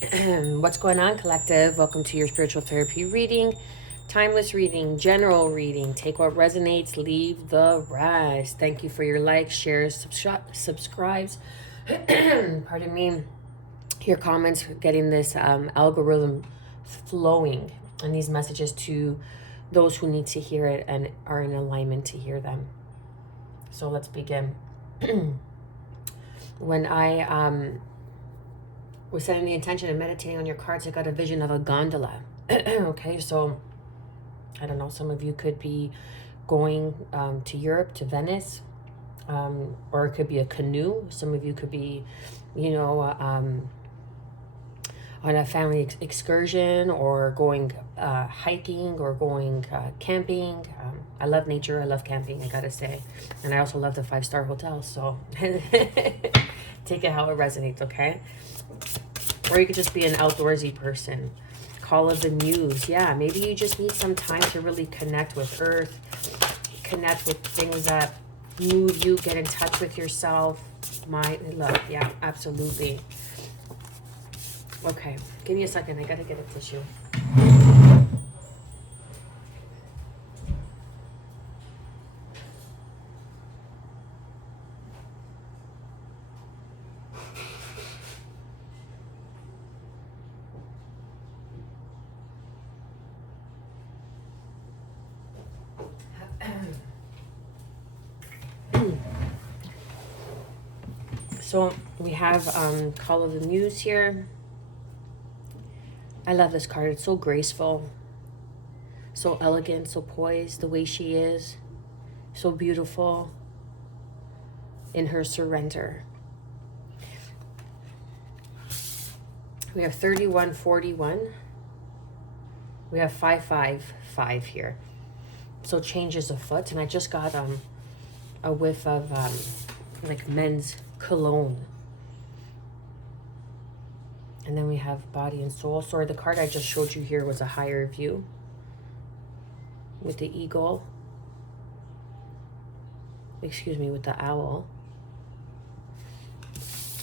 What's going on, collective? Welcome to your spiritual therapy reading, timeless reading, general reading. Take what resonates, leave the rest. Thank you for your likes, shares, subscribes. Pardon me. Your comments, getting this algorithm flowing and these messages to those who need to hear it and are in alignment to hear them. So let's begin. When I was setting the intention and meditating on your cards, I got a vision of a gondola. Okay, so I don't know, some of you could be going to Europe, to Venice, or it could be a canoe. Some of you could be, on a family excursion, or going hiking, or going camping. I love nature, I love camping, I gotta say. And I also love the 5-star hotels, so take it how it resonates, okay? Or you could just be an outdoorsy person. Call of the muse. Yeah, maybe you just need some time to really connect with earth, connect with things that move you, get in touch with yourself. Love. Yeah, absolutely. Okay, give me a second. I gotta get a tissue. So we have Call of the Muse here. I love this card. It's so graceful, so elegant, so poised, the way she is, so beautiful in her surrender. We have 3141. We have 555 here. So change is afoot. And I just got a whiff of like men's cologne. And then we have body and soul. Sorry, the card I just showed you here was a higher view with the eagle. Excuse me, with the owl.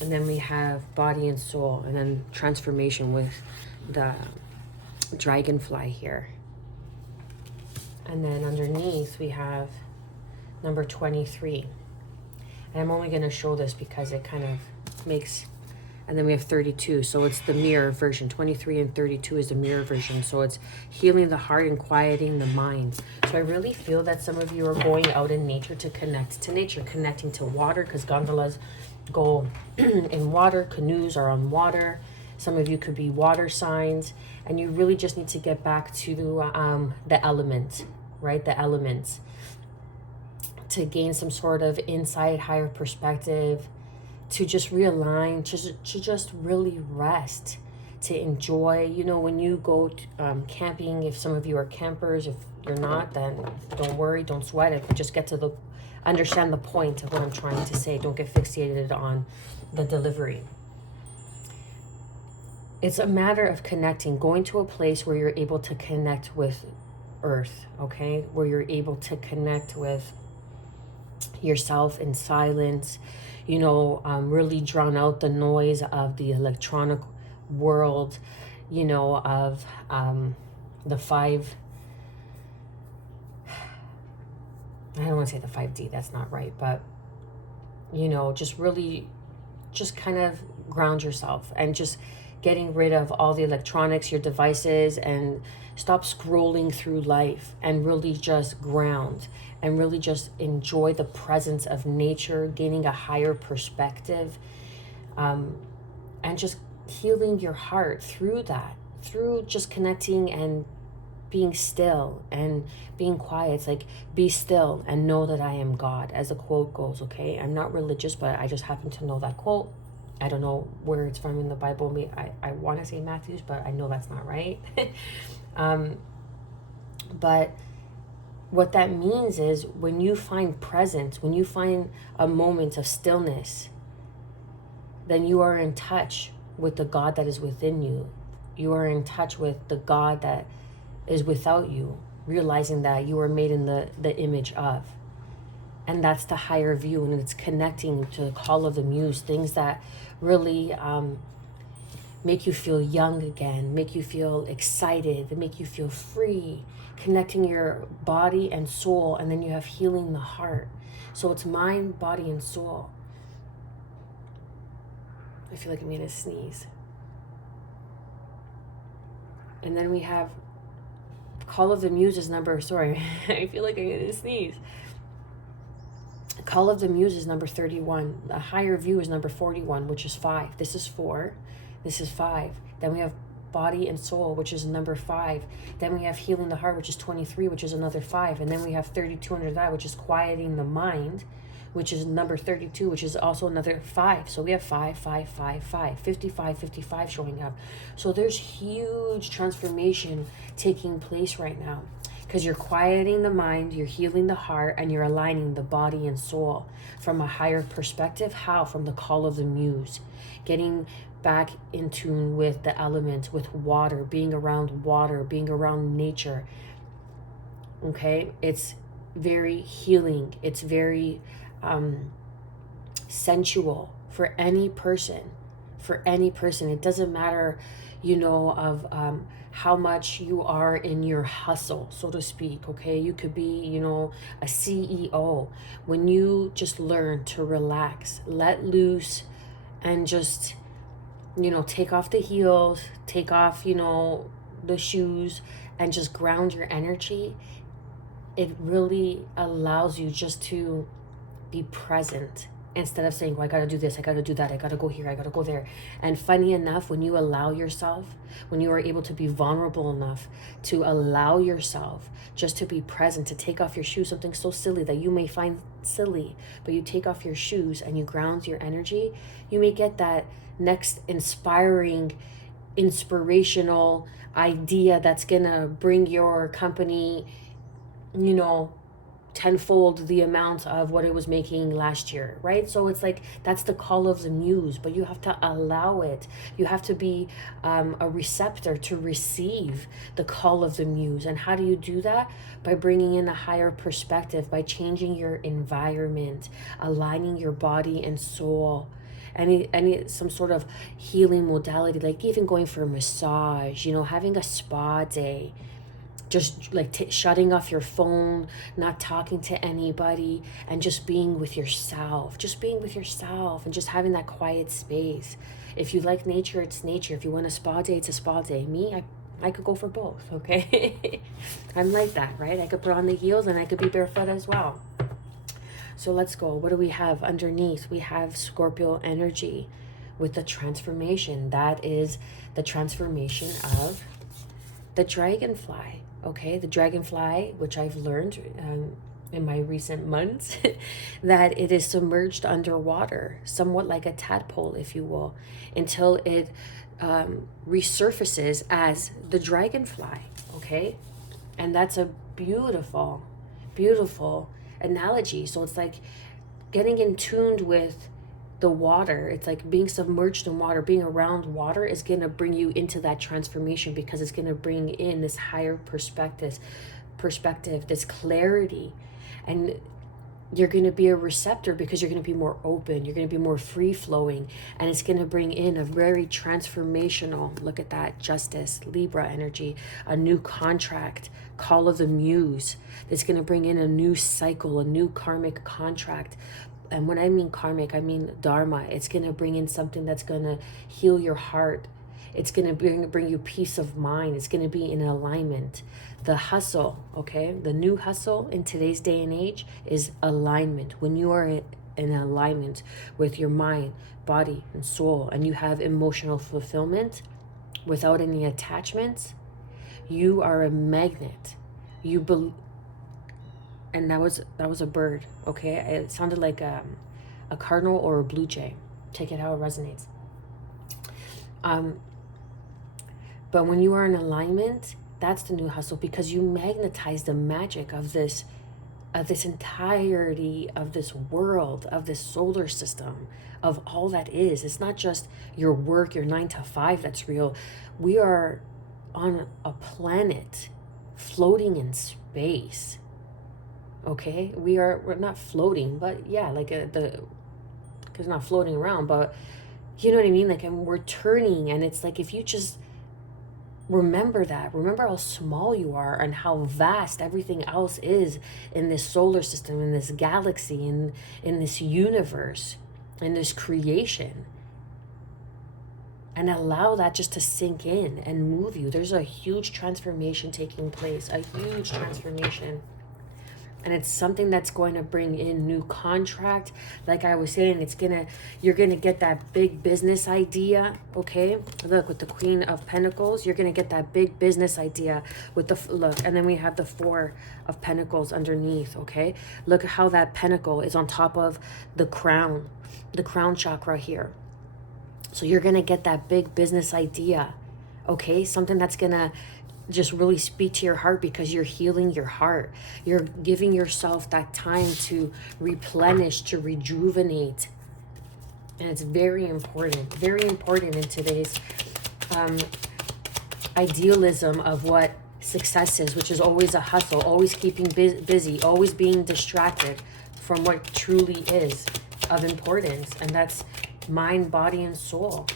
And then we have body and soul, and then transformation with the dragonfly here. And then underneath we have number 23. And I'm only going to show this because it kind of makes, and then we have 32. So it's the mirror version. 23 and 32 is the mirror version. So it's healing the heart and quieting the mind. So I really feel that some of you are going out in nature to connect to nature, connecting to water, because gondolas go in water, canoes are on water. Some of you could be water signs, and you really just need to get back to the element, right? The elements, to gain some sort of insight, higher perspective, to just realign, to just really rest, to enjoy. You know, when you go camping, if some of you are campers, if you're not, then don't worry, don't sweat it. Just get to understand the point of what I'm trying to say. Don't get fixated on the delivery. It's a matter of connecting, going to a place where you're able to connect with earth, okay? Where you're able to connect with yourself in silence, really drown out the noise of the electronic world, of the five, I don't want to say the 5D, that's not right, but, just really, just kind of ground yourself and just getting rid of all the electronics, your devices, and stop scrolling through life and really just ground and really just enjoy the presence of nature, gaining a higher perspective, and just healing your heart through that, through just connecting and being still and being quiet. It's like, be still and know that I am God, as the quote goes, okay? I'm not religious, but I just happen to know that quote. I don't know where it's from in the Bible. I want to say Matthew's, but I know that's not right. But what that means is, when you find presence, when you find a moment of stillness, then you are in touch with the God that is within you. You are in touch with the God that is without you, realizing that you are made in the image of. And that's the higher view, and it's connecting to the call of the muse, things that really make you feel young again, make you feel excited, make you feel free, connecting your body and soul. And then you have healing the heart. So it's mind, body, and soul. I feel like I'm going to sneeze. And then we have Call of the Muse is number, sorry, I feel like I'm going to sneeze. Call of the Muse is number 31. The Higher View is number 41, which is 5. This is 4. This is 5. Then we have Body and Soul, which is number 5. Then we have Healing the Heart, which is 23, which is another 5. And then we have 32 under that, which is Quieting the Mind, which is number 32, which is also another 5. So we have 5, 5, 5, 5, 55, 55 showing up. So there's huge transformation taking place right now, because you're quieting the mind, you're healing the heart, and you're aligning the body and soul from a higher perspective. How? From the Call of the Muse. Getting back in tune with the elements, with water, being around nature. Okay? It's very healing. It's very sensual for any person. It doesn't matter, of how much you are in your hustle, so to speak. Okay, you could be, a CEO. When you just learn to relax, let loose, and just, take off the heels, take off, the shoes, and just ground your energy, it really allows you just to be present, instead of saying, well, I got to do this, I got to do that, I got to go here, I got to go there. And funny enough, when you allow yourself, when you are able to be vulnerable enough to allow yourself just to be present, to take off your shoes, something so silly that you may find silly, but you take off your shoes and you ground your energy, you may get that next inspirational idea that's gonna bring your company, tenfold the amount of what it was making last year, right? So it's like, that's the Call of the Muse, but you have to allow it. You have to be a receptor to receive the Call of the Muse. And how do you do that? By bringing in a higher perspective, by changing your environment, aligning your body and soul. Some sort of healing modality, like even going for a massage, having a spa day, just like shutting off your phone, not talking to anybody, and just being with yourself, and just having that quiet space. If you like nature, it's nature. If you want a spa day, it's a spa day. Me, I could go for both, okay? I'm like that, right? I could put on the heels and I could be barefoot as well. So let's go. What do we have underneath? We have Scorpio energy with the transformation. That is the transformation of the dragonfly. Okay, the dragonfly, which I've learned in my recent months, that it is submerged underwater, somewhat like a tadpole, if you will, until it resurfaces as the dragonfly. Okay, and that's a beautiful, beautiful analogy. So it's like getting in tuned with the water. It's like being submerged in water, being around water is going to bring you into that transformation, because it's going to bring in this higher perspective, this clarity. And you're going to be a receptor, because you're going to be more open, you're going to be more free flowing, and it's going to bring in a very transformational, look at that, Justice, Libra energy, a new contract, Call of the Muse. It's going to bring in a new cycle, a new karmic contract. And when I mean karmic, I mean dharma. It's going to bring in something that's going to heal your heart. It's going to bring you peace of mind. It's going to be in alignment. The hustle, okay? The new hustle in today's day and age is alignment. When you are in alignment with your mind, body, and soul, and you have emotional fulfillment without any attachments, you are a magnet. And that was a bird, okay? It sounded like a cardinal or a blue jay. Take it how it resonates. But when you are in alignment, that's the new hustle, because you magnetize the magic of this entirety of this world, of this solar system, of all that is. It's not just your work, your 9 to 5 that's real. We are on a planet floating in space. Okay, we're not floating, but yeah, like because not floating around, but You know what I mean? Like, and we're turning, and it's like, if you just remember that, remember how small you are and how vast everything else is in this solar system, in this galaxy, in this universe, in this creation, and allow that just to sink in and move you. There's a huge transformation taking place, a huge transformation. And it's something that's going to bring in new contract. Like I was saying, you're gonna get that big business idea. Okay, look, with the Queen of Pentacles, you're gonna get that big business idea with the look. And then we have the Four of Pentacles underneath. Okay, look at how that pentacle is on top of the crown chakra here. So you're gonna get that big business idea. Okay, something that's gonna just really speak to your heart, because you're healing your heart. You're giving yourself that time to replenish, to rejuvenate. And it's very important in today's idealism of what success is, which is always a hustle, always keeping busy, always being distracted from what truly is of importance. And that's mind, body, and soul.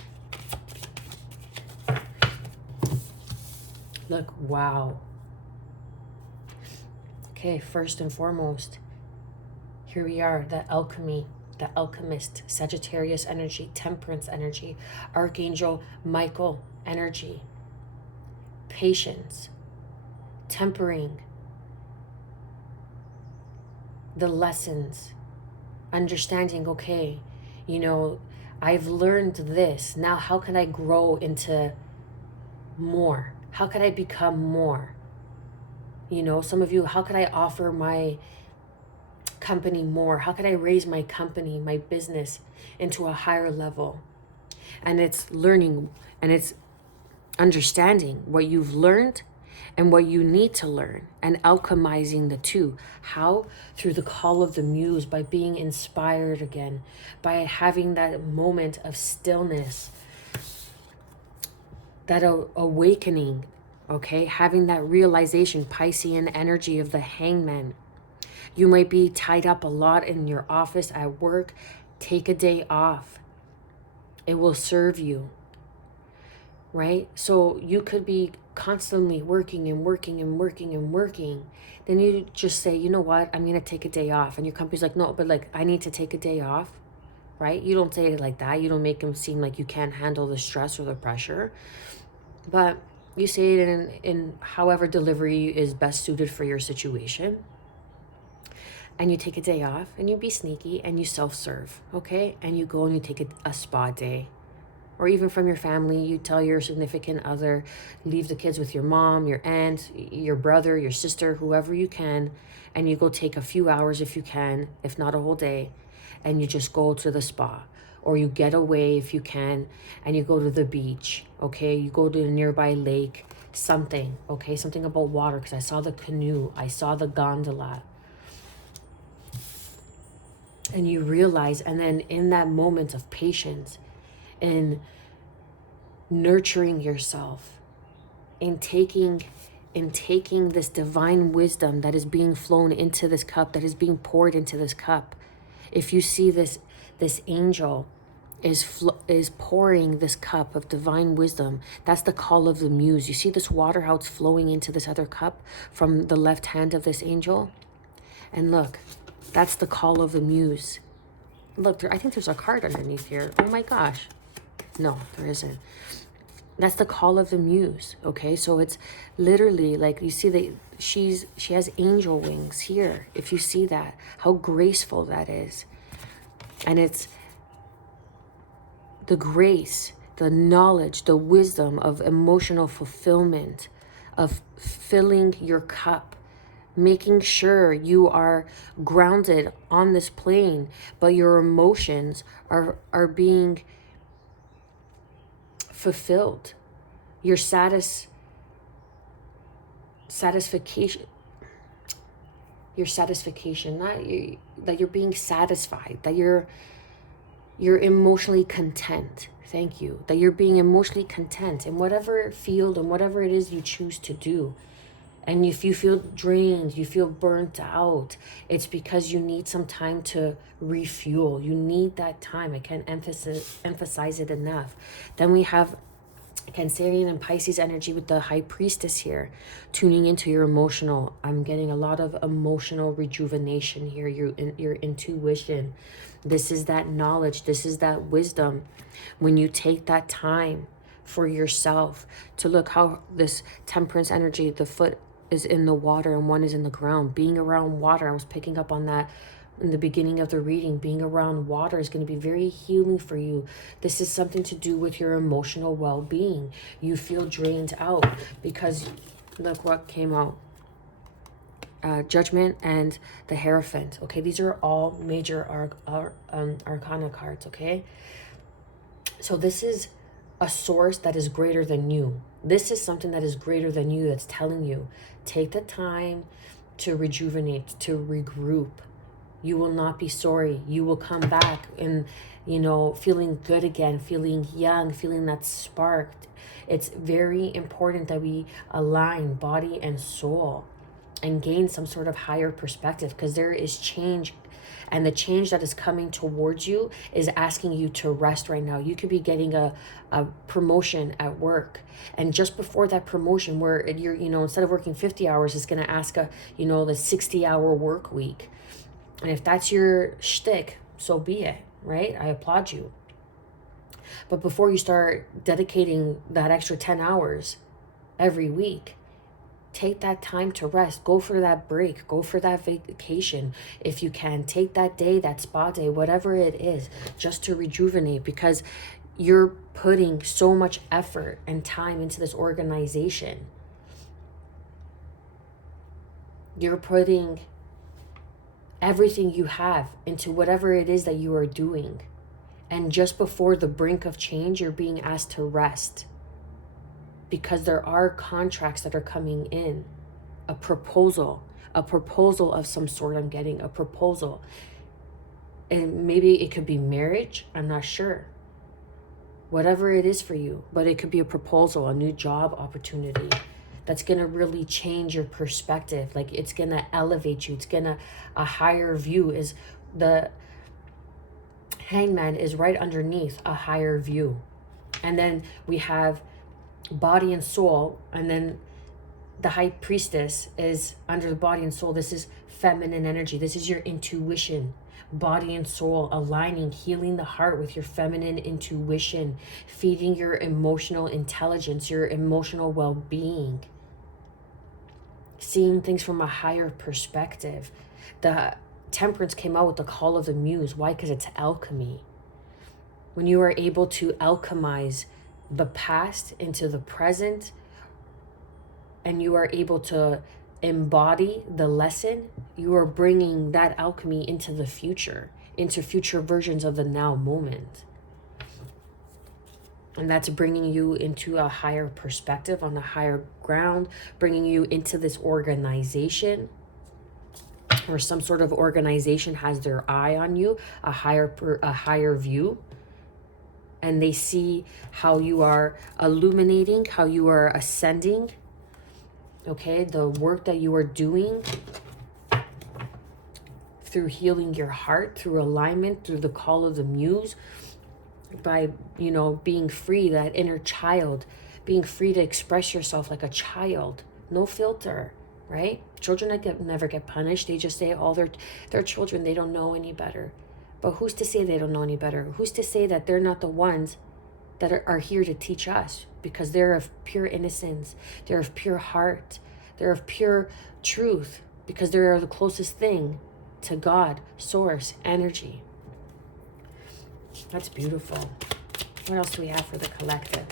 Look, wow. Okay, first and foremost, here we are, the alchemy, the alchemist, Sagittarius energy, temperance energy, Archangel Michael energy, patience, tempering, the lessons, understanding, okay, you know, I've learned this. Now, how can I grow into more? How could I become more? You know, some of you, how could I offer my company more? How could I raise my company, my business into a higher level? And it's learning, and it's understanding what you've learned and what you need to learn, and alchemizing the two. How? Through the call of the muse, by being inspired again, by having that moment of stillness, that awakening, okay? Having that realization, Piscean energy of the Hangman. You might be tied up a lot in your office, at work. Take a day off. It will serve you, right? So you could be constantly working and working and working and working. Then you just say, you know what? I'm going to take a day off. And your company's like, no, but like, I need to take a day off, right? You don't say it like that. You don't make them seem like you can't handle the stress or the pressure. But you say it in however delivery is best suited for your situation. And you take a day off, and you be sneaky, and you self-serve, okay? And you go and you take a spa day. Or even from your family, you tell your significant other, leave the kids with your mom, your aunt, your brother, your sister, whoever you can, and you go take a few hours if you can, if not a whole day, and you just go to the spa. Or you get away if you can, and you go to the beach, okay? You go to a nearby lake, something, okay? Something about water, because I saw the canoe, I saw the gondola. And you realize, and then in that moment of patience, in nurturing yourself, in taking this divine wisdom that is being flown into this cup, that is being poured into this cup. If you see this angel is pouring this cup of divine wisdom, that's the call of the muse. You see this water, how it's flowing into this other cup from the left hand of this angel? And look, that's the call of the muse. Look, I think there's a card underneath here. Oh my gosh. No, there isn't. That's the call of the muse, okay? So it's literally like, you see that she has angel wings here. If you see that, how graceful that is. And it's the grace, the knowledge, the wisdom of emotional fulfillment, of filling your cup, making sure you are grounded on this plane, but your emotions are being fulfilled. Your satisfaction, that you're being satisfied, that you're emotionally content. Thank you. That you're being emotionally content in whatever field and whatever it is you choose to do. And if you feel drained, you feel burnt out, it's because you need some time to refuel. You need that time. I can't emphasize it enough. Then we have Cancerian and Pisces energy with the High Priestess here, tuning into your emotional. I'm getting a lot of emotional rejuvenation here. Your intuition. This is that knowledge. This is that wisdom. When you take that time for yourself to look how this Temperance energy, the foot is in the water and one is in the ground. Being around water, I was picking up on that in the beginning of the reading. Being around water is going to be very healing for you. This is something to do with your emotional well-being. You feel drained out because look what came out. Judgment and the Hierophant. Okay, these are all major arcana cards. Okay, so this is a source that is greater than you. This is something that is greater than you that's telling you, take the time to rejuvenate, to regroup. You will not be sorry. You will come back and, you know, feeling good again, feeling young, feeling that spark. It's very important that we align body and soul and gain some sort of higher perspective, because there is change. And the change that is coming towards you is asking you to rest right now. You could be getting a promotion at work. And just before that promotion, where you're, you know, instead of working 50 hours, it's going to ask the 60-hour work week. And if that's your shtick, so be it, right? I applaud you. But before you start dedicating that extra 10 hours every week, take that time to rest. Go for that break. Go for that vacation. If you can, take that day, that spa day, whatever it is, just to rejuvenate, because you're putting so much effort and time into this organization. You're putting everything you have into whatever it is that you are doing. And just before the brink of change, you're being asked to rest. Because there are contracts that are coming in. A proposal of some sort. I'm getting a proposal. And maybe it could be marriage. I'm not sure. Whatever it is for you. But it could be a proposal, a new job opportunity. That's going to really change your perspective. Like, it's going to elevate you. It's going to, a higher view is the Hangman is right underneath a higher view. And then we have body and soul, and then the High Priestess is under the body and soul. This is feminine energy. This is your intuition, body and soul, aligning, healing the heart with your feminine intuition, feeding your emotional intelligence, your emotional well-being, seeing things from a higher perspective. The Temperance came out with the call of the muse. Why? Because it's alchemy. When you are able to alchemize the past into the present, and you are able to embody the lesson, you are bringing that alchemy into the future, into future versions of the now moment. And that's bringing you into a higher perspective, on the higher ground, bringing you into this organization, or some sort of organization has their eye on you, a higher view. And they see how you are illuminating, how you are ascending, okay? The work that you are doing through healing your heart, through alignment, through the call of the muse, by, being free, that inner child, being free to express yourself like a child, no filter, right? Children never get punished. They just say, they're children, they don't know any better. But who's to say they don't know any better? Who's to say that they're not the ones that are here to teach us? Because they're of pure innocence. They're of pure heart. They're of pure truth. Because they are the closest thing to God, source, energy. That's beautiful. What else do we have for the collective?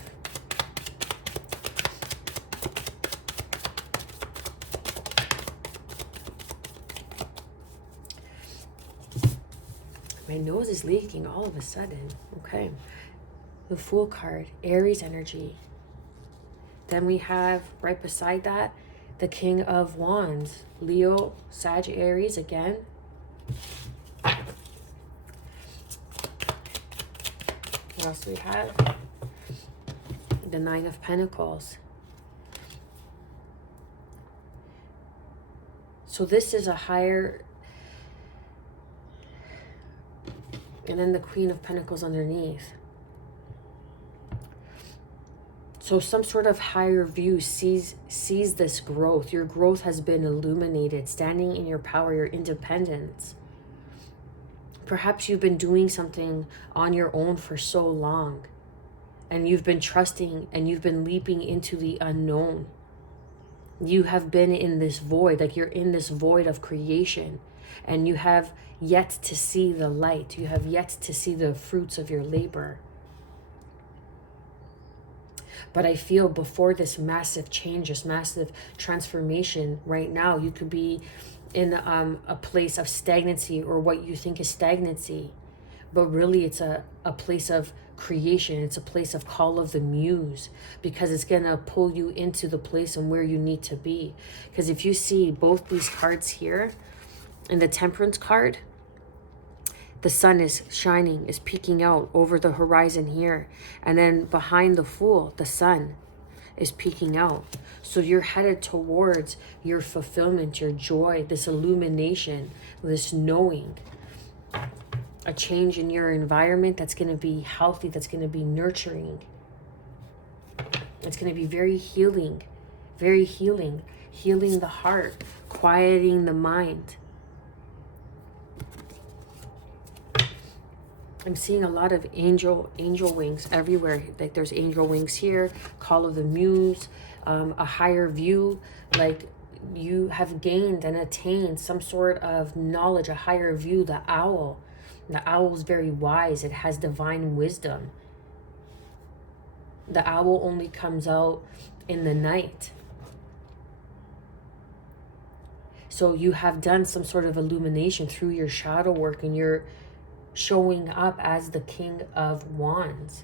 My nose is leaking all of a sudden. Okay. The Fool card, Aries energy. Then we have, right beside that, the King of Wands, Leo, Sag, Aries again. What else do we have? The Nine of Pentacles. So this is a higher, and then the Queen of Pentacles underneath. So some sort of higher view sees this growth. Your growth has been illuminated, standing in your power, your independence. Perhaps you've been doing something on your own for so long, and you've been trusting and you've been leaping into the unknown. You have been in this void, like you're in this void of creation, and you have yet to see the light. You have yet to see the fruits of your labor. But I feel before this massive change, this massive transformation right now, you could be in a place of stagnancy, or what you think is stagnancy. But really it's a place of creation. It's a place of call of the muse, because it's going to pull you into the place and where you need to be. Because if you see both these cards here, in the Temperance card, the sun is shining, is peeking out over the horizon here. And then behind the Fool, the sun is peeking out. So you're headed towards your fulfillment, your joy, this illumination, this knowing. A change in your environment that's going to be healthy, that's going to be nurturing. It's going to be very healing, healing the heart, quieting the mind. I'm seeing a lot of angel wings everywhere. Like there's angel wings here, call of the muse, a higher view, like you have gained and attained some sort of knowledge, a higher view. The owl. The owl is very wise. It has divine wisdom. The owl only comes out in the night. So you have done some sort of illumination through your shadow work, and you're showing up as the King of Wands.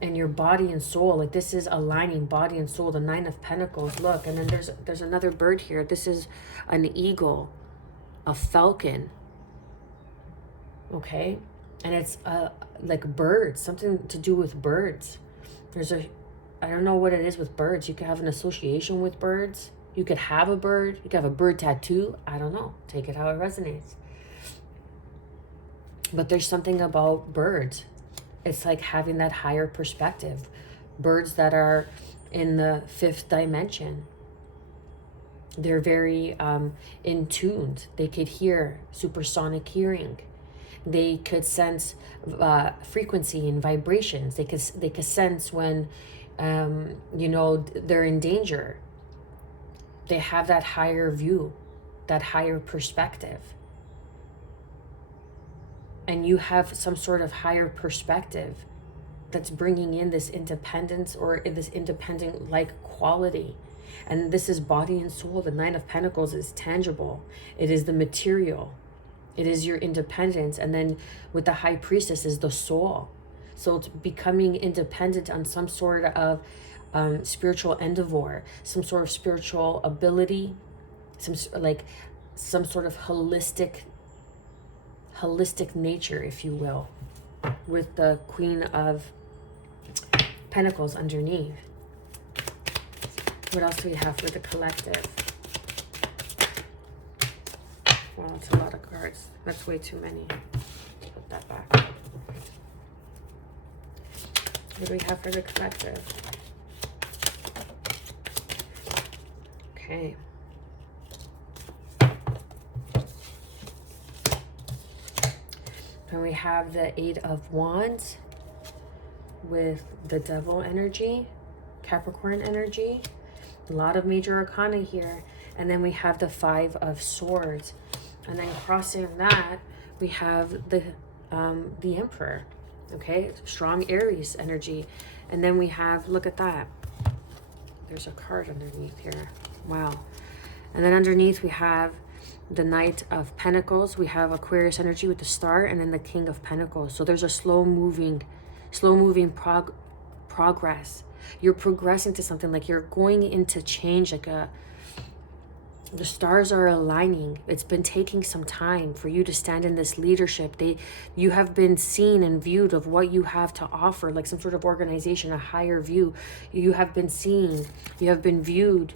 And your body and soul, like this is aligning body and soul, the Nine of Pentacles. Look, and then there's another bird here. This is an eagle, a falcon. Okay, and it's like birds, something to do with birds. I don't know what it is with birds. You could have an association with birds. You could have a bird. You could have a bird tattoo. I don't know. Take it how it resonates. But there's something about birds. It's like having that higher perspective. Birds that are in the 5th dimension. They're very in tuned. They could hear, supersonic hearing. They could sense frequency and vibrations. They could sense when, they're in danger. They have that higher view, that higher perspective. And you have some sort of higher perspective that's bringing in this independence, or this independent-like quality. And this is body and soul. The Nine of Pentacles is tangible. It is the material. It is your independence. And then with the High Priestess is the soul. So it's becoming independent on some sort of spiritual endeavor, some sort of spiritual ability, some sort of holistic nature, if you will, with the Queen of Pentacles underneath. What else do we have for the collective? Well, it's a lot of cards. That's way too many. Put that back. What do we have for the collective? Okay. And we have the Eight of Wands with the Devil energy, Capricorn energy. A lot of major arcana here. And then we have the Five of Swords. And then crossing that, we have the Emperor. Okay, strong Aries energy. And then we have, look at that. There's a card underneath here. Wow. And then underneath we have the Knight of Pentacles. We have Aquarius energy with the Star, and then the King of Pentacles. So there's a slow moving progress. You're progressing to something, like you're going into change, like the stars are aligning. It's been taking some time for you to stand in this leadership. You have been seen and viewed of what you have to offer, like some sort of organization, a higher view. You have been seen, you have been viewed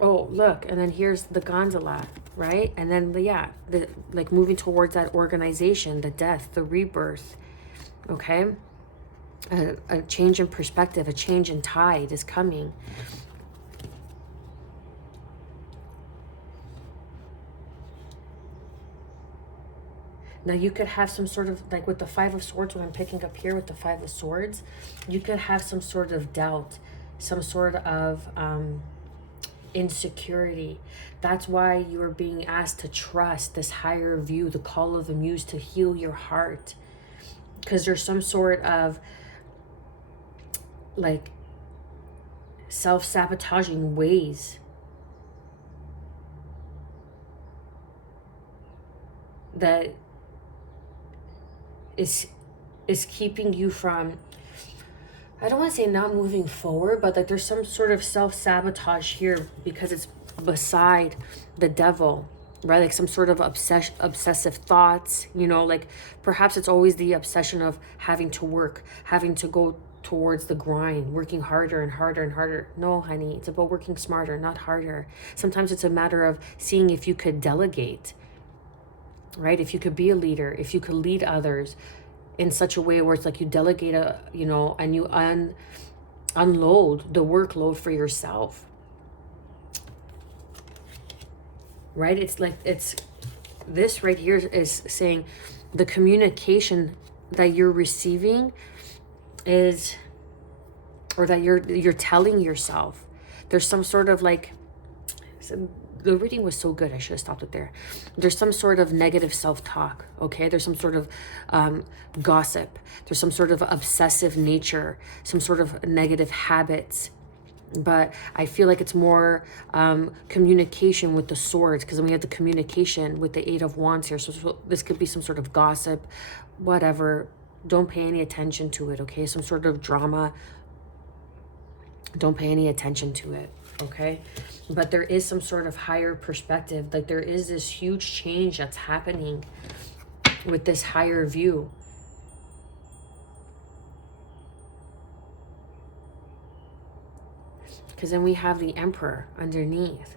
Oh, look, and then here's the gondola, right? And then yeah, the like moving towards that organization, the death, the rebirth, okay? A change in perspective, a change in tide is coming. Now you could have some sort of, like with the Five of Swords, what I'm picking up here with the Five of Swords, you could have some sort of doubt, some sort of insecurity. That's why you are being asked to trust this higher view, the call of the muse to heal your heart. Because there's some sort of like self-sabotaging ways that is keeping you from, I don't want to say not moving forward, but like there's some sort of self-sabotage here because it's beside the devil, right? Like some sort of obsessive thoughts, you know, like perhaps it's always the obsession of having to work, having to go towards the grind, working harder and harder and harder. No, honey, it's about working smarter, not harder. Sometimes it's a matter of seeing if you could delegate, right? If you could be a leader, if you could lead others in such a way where it's like you delegate a, you know, and you unload the workload for yourself, right? It's like, it's this right here is saying the communication that you're receiving is, or that you're telling yourself, there's some sort of like, the reading was so good, I should have stopped it there. There's some sort of negative self-talk, okay? There's some sort of gossip. There's some sort of obsessive nature, some sort of negative habits. But I feel like it's more communication with the swords, because then we have the communication with the Eight of Wands here. So this could be some sort of gossip, whatever. Don't pay any attention to it, okay? Some sort of drama. Don't pay any attention to it, okay? But there is some sort of higher perspective. Like there is this huge change that's happening with this higher view. Because then we have the Emperor underneath.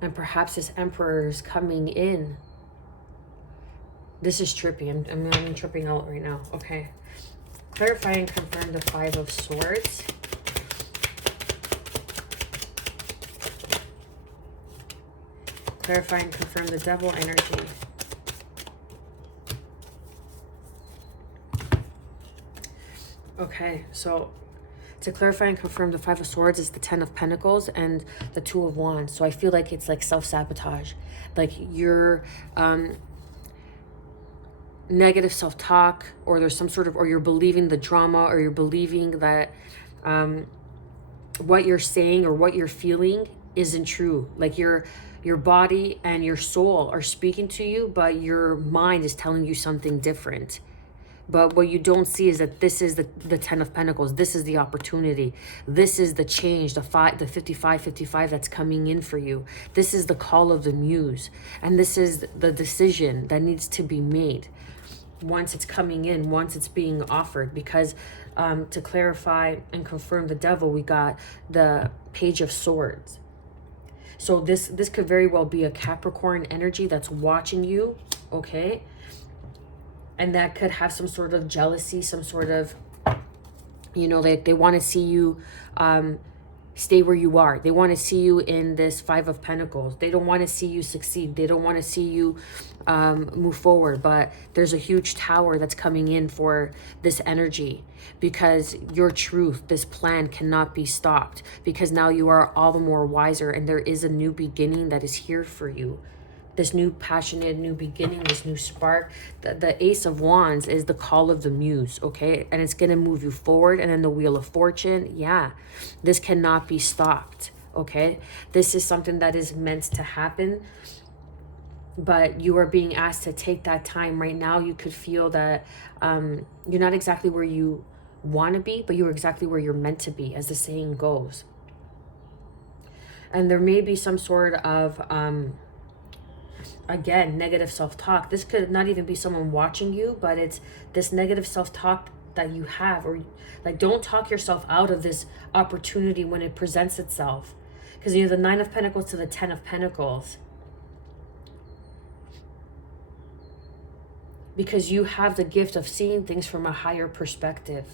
And perhaps this Emperor is coming in. This is trippy. I'm tripping out right now. Okay. Clarify and confirm the Five of Swords. Clarify and confirm the Devil energy. Okay, so to clarify and confirm the Five of Swords is the Ten of Pentacles and the Two of Wands. So I feel like it's like self-sabotage. Like you're negative self-talk, or there's some sort of, or you're believing the drama, or you're believing that what you're saying or what you're feeling isn't true. Like your body and your soul are speaking to you, but your mind is telling you something different. But what you don't see is that this is the Ten of Pentacles. This is the opportunity. This is the change, the 55 that's coming in for you. This is the call of the muse. And this is the decision that needs to be made once it's coming in, once it's being offered. Because to clarify and confirm the Devil, we got the Page of Swords. So this could very well be a Capricorn energy that's watching you, okay? And that could have some sort of jealousy, some sort of, you know, they want to see you stay where you are. They want to see you in this Five of Pentacles. They don't want to see you succeed. They don't want to see you move forward. But there's a huge tower that's coming in for this energy, because your truth, this plan cannot be stopped, because now you are all the more wiser, and there is a new beginning that is here for you. This new passionate new beginning, this new spark. The Ace of Wands is the call of the muse, okay? And it's going to move you forward. And then the Wheel of Fortune, yeah. This cannot be stopped, okay? This is something that is meant to happen. But you are being asked to take that time. Right now, you could feel that you're not exactly where you want to be, but you're exactly where you're meant to be, as the saying goes. And there may be some sort of... again, negative self-talk. This could not even be someone watching you, but it's this negative self-talk that you have, or like, don't talk yourself out of this opportunity when it presents itself. Because you have the 9 of Pentacles to the 10 of Pentacles. Because you have the gift of seeing things from a higher perspective.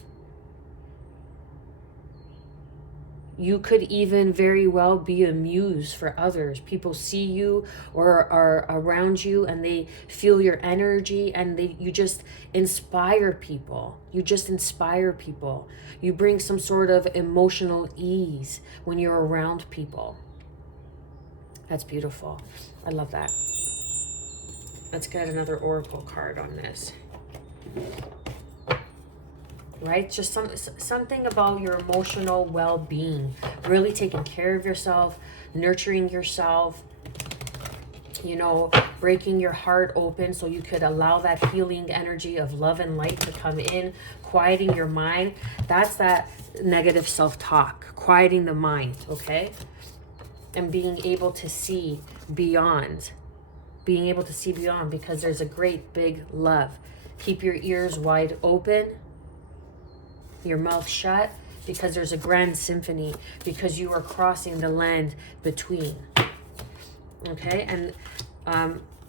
You could even very well be a muse for others. People see you or are around you and they feel your energy, and you just inspire people. You just inspire people. You bring some sort of emotional ease when you're around people. That's beautiful. I love that. Let's get another oracle card on this. Right? Just something about your emotional well-being, really taking care of yourself, nurturing yourself, you know, breaking your heart open so you could allow that healing energy of love and light to come in, quieting your mind. That's that negative self-talk, quieting the mind, okay? And being able to see beyond, because there's a great big love. Keep your ears wide open, your mouth shut, because there's a grand symphony, because you are crossing the land between. Okay, and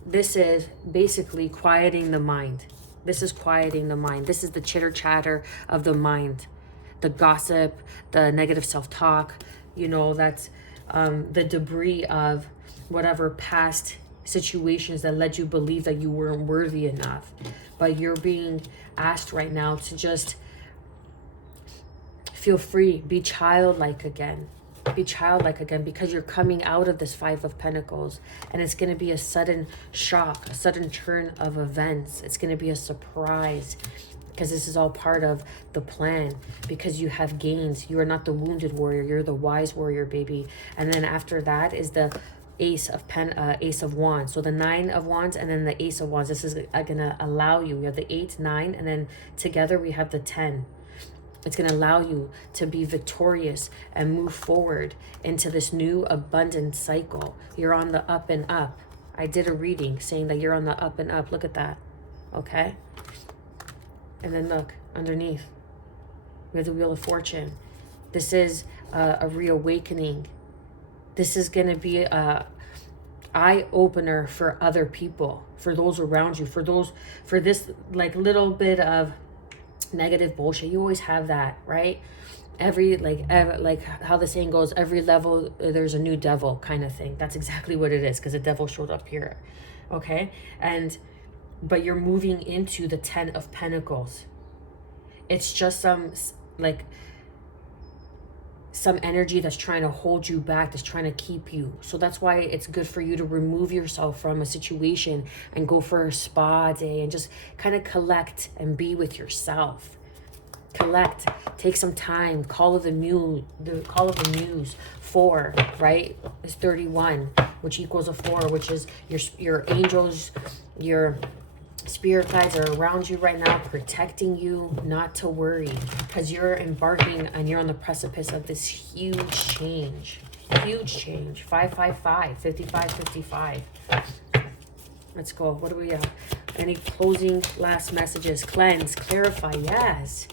this is basically quieting the mind. This is quieting the mind. This is the chitter chatter of the mind, the gossip, the negative self-talk. You know, that's the debris of whatever past situations that led you believe that you weren't worthy enough. But you're being asked right now to just feel free, be childlike again. Be childlike again, because you're coming out of this 5 of Pentacles, and it's going to be a sudden shock, a sudden turn of events. It's going to be a surprise, because this is all part of the plan, because you have gains. You are not the wounded warrior, you're the wise warrior, baby. And then after that is the Ace of Wands. So the 9 of Wands and then the Ace of Wands. This is going to allow you. We have the 8, 9, and then together we have the 10. It's going to allow you to be victorious and move forward into this new abundant cycle. You're on the up and up. I did a reading saying that you're on the up and up. Look at that. Okay? And then look, underneath, we have the Wheel of Fortune. This is a reawakening. This is going to be a eye-opener for other people, for those around you, for this like little bit of negative bullshit. You always have that, right? Like how the saying goes, every level there's a new devil kind of thing. That's exactly what it is, because the devil showed up here. Okay? But you're moving into the 10 of Pentacles. It's just some energy that's trying to hold you back, that's trying to keep you. So that's why it's good for you to remove yourself from a situation and go for a spa day and just kind of collect and be with yourself. Collect, take some time. Call of the Muse, 4, right? It's 31, which equals a 4, which is your angels, your spirit guides are around you right now, protecting you, not to worry, because you're embarking and you're on the precipice of this huge change. 555, 55, 55. Let's go. What do we have? Any closing last messages? Cleanse, clarify, yes.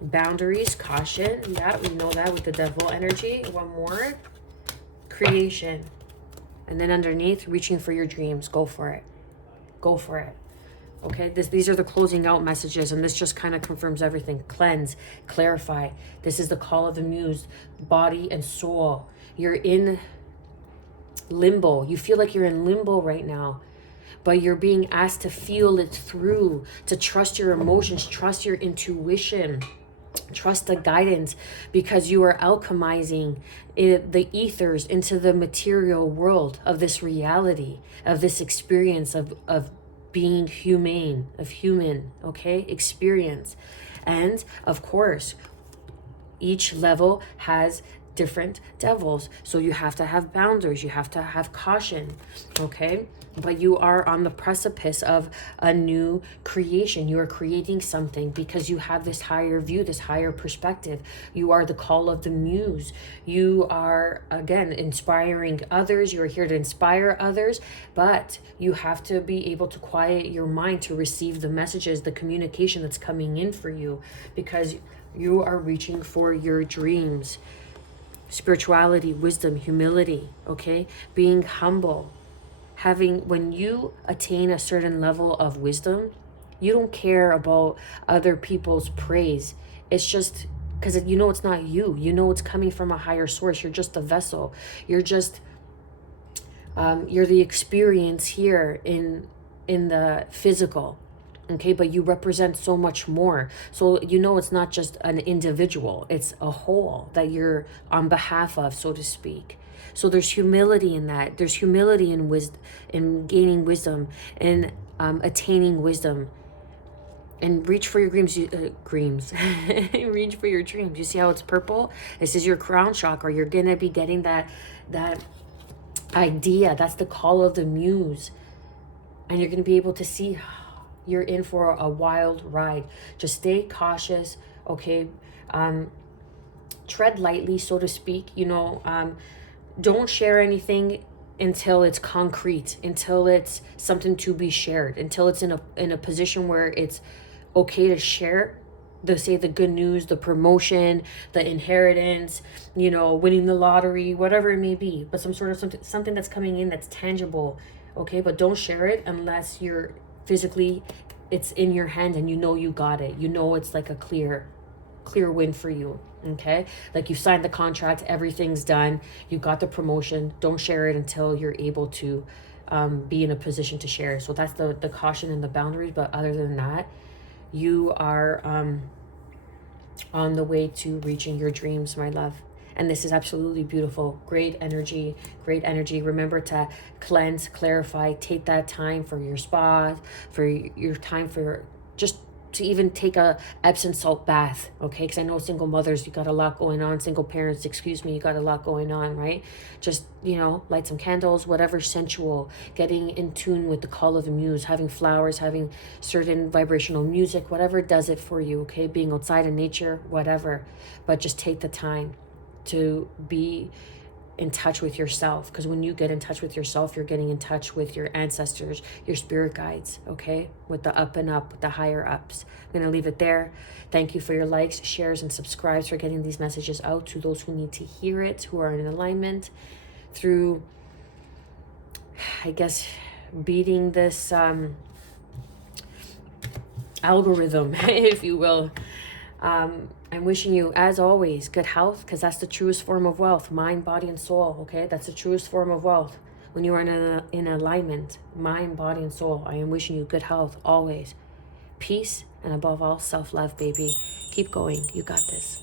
Boundaries, caution, yeah, we know that with the devil energy. One more. Creation. And then underneath, reaching for your dreams. Go for it. Go for it. Okay, these are the closing out messages, and this just kind of confirms everything. Cleanse, clarify. This is the call of the Muse, body and soul. You're in limbo. You feel like you're in limbo right now, but you're being asked to feel it through, to trust your emotions, trust your intuition, trust the guidance, because you are alchemizing the ethers into the material world of this reality, of this experience of being human, okay, experience. And of course, each level has different devils. So you have to have boundaries. You have to have caution, okay? But you are on the precipice of a new creation. You are creating something because you have this higher view, this higher perspective. You are the call of the muse. You are, again, inspiring others. You're here to inspire others, but you have to be able to quiet your mind to receive the messages, the communication that's coming in for you, because you are reaching for your dreams. Spirituality, wisdom, humility, okay? Being humble. When you attain a certain level of wisdom, you don't care about other people's praise. It's just because you know it's not you. You know it's coming from a higher source. You're just a vessel. You're just, you're the experience here in the physical. Okay, but you represent so much more. So you know it's not just an individual. It's a whole that you're on behalf of, so to speak. So there's humility in that. There's humility in wisdom, in gaining wisdom, and attaining wisdom. And reach for your dreams. Reach for your dreams. You see how it's purple? This is your crown chakra. You're gonna be getting that idea. That's the call of the muse, and you're gonna be able to see. You're in for a wild ride. Just stay cautious, okay? Tread lightly, so to speak. You know, don't share anything until it's concrete, until it's something to be shared, until it's in a position where it's okay to share the good news, the promotion, the inheritance, you know, winning the lottery, whatever it may be, but some sort of something that's coming in that's tangible, okay? But don't share it unless you're physically, it's in your hand and you know you got it. You know it's like a clear win for you, okay? Like you signed the contract, everything's done, you got the promotion. Don't share it until you're able to be in a position to share. So that's the caution and the boundaries. But other than that, you are on the way to reaching your dreams, my love. And this is absolutely beautiful. Great energy, great energy. Remember to cleanse, clarify, take that time for your spa, for your time for just to even take a Epsom salt bath, okay? Because I know single mothers, you got a lot going on. Single parents, excuse me, you got a lot going on, right? Just, you know, light some candles, whatever sensual, getting in tune with the call of the muse, having flowers, having certain vibrational music, whatever does it for you, okay? Being outside in nature, whatever. But just take the time to be in touch with yourself, because when you get in touch with yourself, you're getting in touch with your ancestors, your spirit guides, okay? With the up and up, with the higher ups. I'm going to leave it there. Thank you for your likes, shares, and subscribes, for getting these messages out to those who need to hear it, who are in alignment through, I guess, beating this algorithm, if you will. I'm wishing you, as always, good health, because that's the truest form of wealth. Mind, body, and soul, okay? That's the truest form of wealth. When you are in alignment, mind, body, and soul. I am wishing you good health, always. Peace, and above all, self-love, baby. Keep going. You got this.